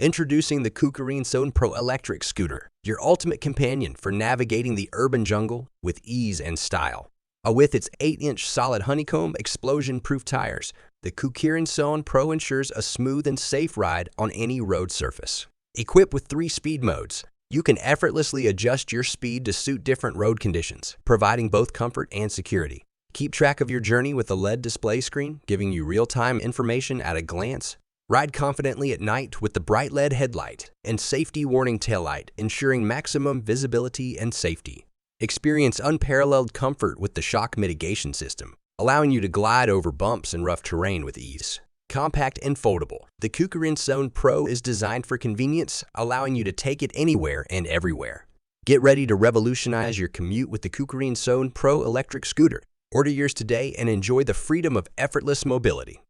Introducing the KuKirin Zone Pro electric scooter, your ultimate companion for navigating the urban jungle with ease and style. With its 8-inch solid honeycomb explosion-proof tires, the KuKirin Zone Pro ensures a smooth and safe ride on any road surface. Equipped with 3 speed modes, you can effortlessly adjust your speed to suit different road conditions, providing both comfort and security. Keep track of your journey with a LED display screen, giving you real-time information at a glance. Ride confidently at night with the bright LED headlight and safety warning taillight, ensuring maximum visibility and safety. Experience unparalleled comfort with the shock mitigation system, allowing you to glide over bumps and rough terrain with ease. Compact and foldable, the KuKirin Zone Pro is designed for convenience, allowing you to take it anywhere and everywhere. Get ready to revolutionize your commute with the KuKirin Zone Pro electric scooter. Order yours today and enjoy the freedom of effortless mobility.